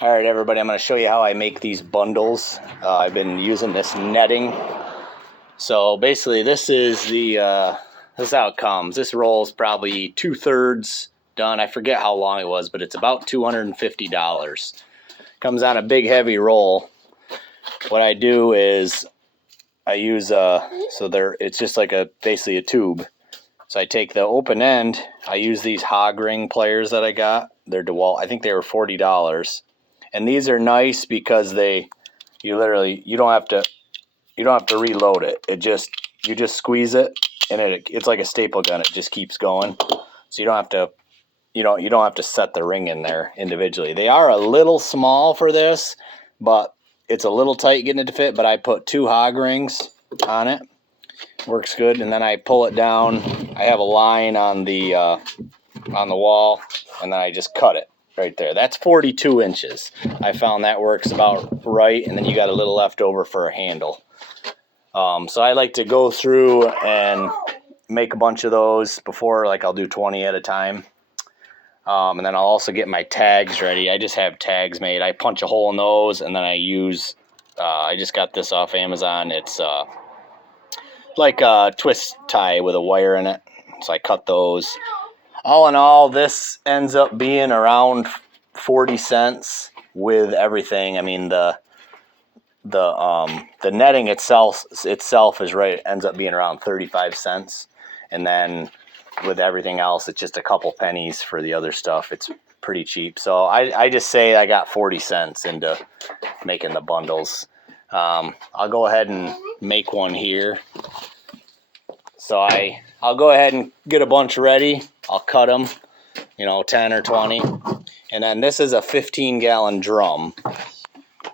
All right, everybody, I'm going to show you how I make these bundles. I've been using this netting. So basically, this is how it comes. This roll is probably 2/3 done. I forget how long it was, but it's about $250. Comes on a big, heavy roll. What I do is I use it's just like basically a tube. So I take the open end. I use these hog ring pliers that I got. They're DeWalt. I think they were $40. And these are nice because you don't have to reload it. You just squeeze it, and it's like a staple gun. It just keeps going. So you don't have to set the ring in there individually. They are a little small for this, but it's a little tight getting it to fit. But I put 2 hog rings on it. Works good. And then I pull it down. I have a line on the wall, and then I just cut it right there. That's 42 inches. I found that works about right, and then you got a little left over for a handle. So I like to go through and make a bunch of those before, like I'll do 20 at a time. And then I'll also get my tags ready. I just have tags made. I punch a hole in those, and then I just got this off Amazon. It's like a twist tie with a wire in it. So I cut those. All in all, this ends up being around 40 cents with everything. I mean, the netting itself ends up being around 35 cents. And then with everything else, it's just a couple pennies for the other stuff. It's pretty cheap. So I just say I got 40 cents into making the bundles. I'll go ahead and make one here. So I'll go ahead and get a bunch ready. I'll cut them, 10 or 20. And then this is a 15-gallon drum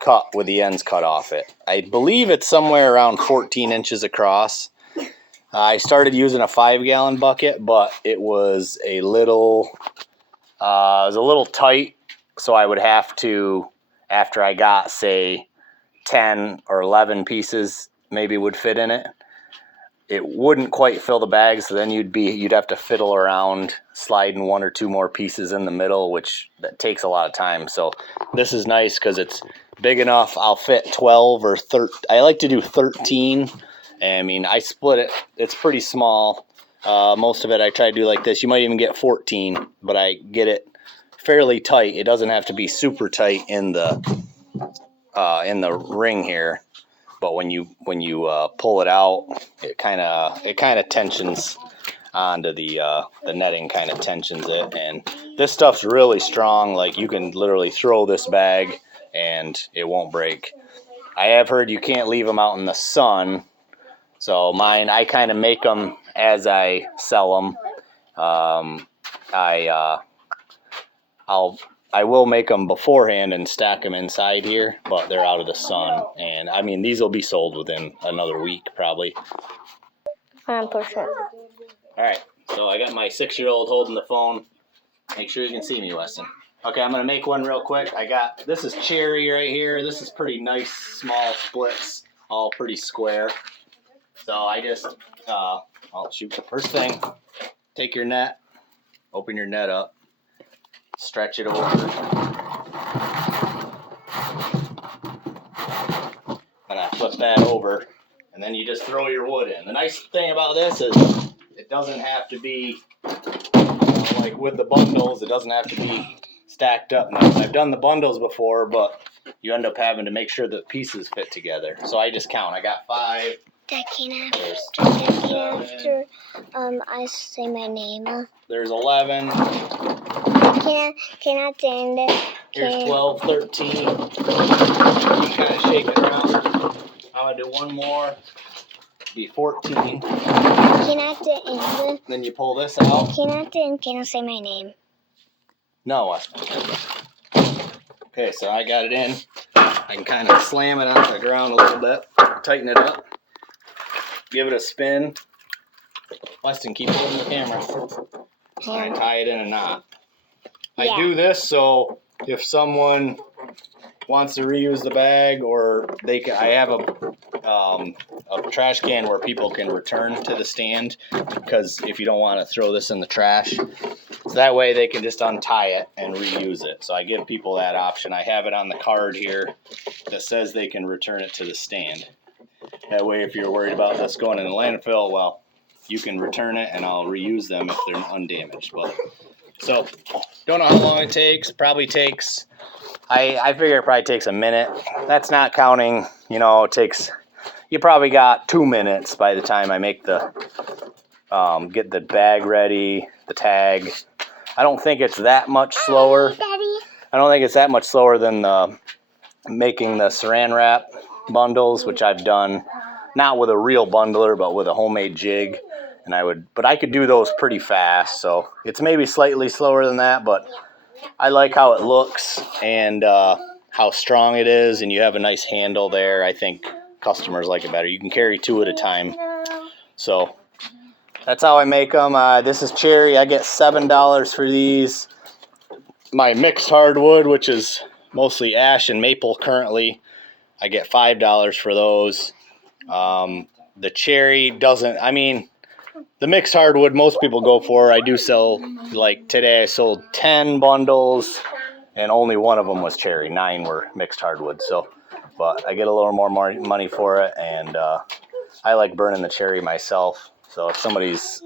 cut with the ends cut off it. I believe it's somewhere around 14 inches across. I started using a 5-gallon bucket, but it was a little tight. So I would have to, after I got, say, 10 or 11 pieces maybe would fit in it. It wouldn't quite fill the bag, so then you'd have to fiddle around sliding 1 or 2 more pieces in the middle, which that takes a lot of time. So this is nice because it's big enough. I'll fit 12 or 13. I like to do 13. I mean, I split it. It's pretty small. Most of it I try to do like this. You might even get 14, but I get it fairly tight. It doesn't have to be super tight in the ring here. But when you pull it out, it kind of tensions onto the netting, kind of tensions it. And this stuff's really strong. Like, you can literally throw this bag and it won't break. I have heard you can't leave them out in the sun. So mine, I kind of make them as I sell them. I will make them beforehand and stack them inside here, but they're out of the sun. And I mean, these will be sold within another week, probably. 100%. All right, so I got my 6-year-old holding the phone. Make sure you can see me, Weston. Okay, I'm gonna make one real quick. This is cherry right here. This is pretty nice, small splits, all pretty square. So I'll shoot the first thing. Take your net, open your net up. Stretch it over. And I flip that over, and then you just throw your wood in. The nice thing about this is it doesn't have to be, like with the bundles, it doesn't have to be stacked up. Now, I've done the bundles before, but you end up having to make sure the pieces fit together. So I just count. I got 5. Dad, I say my name. There's 11. Can I stand it? Here's 12, 13. You kind of shake it around. I'm going to do one more. Be 14. Can I do it? Then you pull this out. Can I say my name? No. Okay, so I got it in. I can kind of slam it onto the ground a little bit. Tighten it up. Give it a spin. Weston, keep holding the camera. And tie it in a knot. I do this so if someone wants to reuse the bag, or I have a trash can where people can return to the stand, because if you don't want to throw this in the trash, So that way they can just untie it and reuse it. So I give people that option. I have it on the card here that says they can return it to the stand. That way, if you're worried about this going in the landfill, well, you can return it and I'll reuse them if they're undamaged. But so, don't know how long it takes. Probably takes, I figure it probably takes a minute. That's not counting, you know, it takes, you probably got 2 minutes by the time I make the, get the bag ready, the tag. I don't think it's that much slower. Daddy. I don't think it's that much slower than making the saran wrap bundles, which I've done, not with a real bundler, but with a homemade jig. And I could do those pretty fast. So it's maybe slightly slower than that, but I like how it looks and how strong it is. And you have a nice handle there. I think customers like it better. You can carry 2 at a time. So that's how I make them. This is cherry. I get $7 for these. My mixed hardwood, which is mostly ash and maple currently, I get $5 for those. The cherry doesn't, I mean, the mixed hardwood most people go for. I do sell, like today I sold 10 bundles and only one of them was cherry. 9 were mixed hardwood. So, but I get a little more money for it, and I like burning the cherry myself. So if somebody's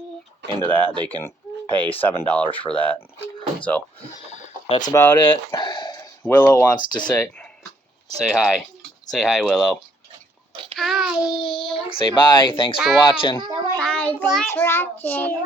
into that, they can pay $7 for that. So that's about it. Willow wants to say hi. Say hi, Willow. Hi. Say bye. Thanks for watching. Bye. Thanks for watching.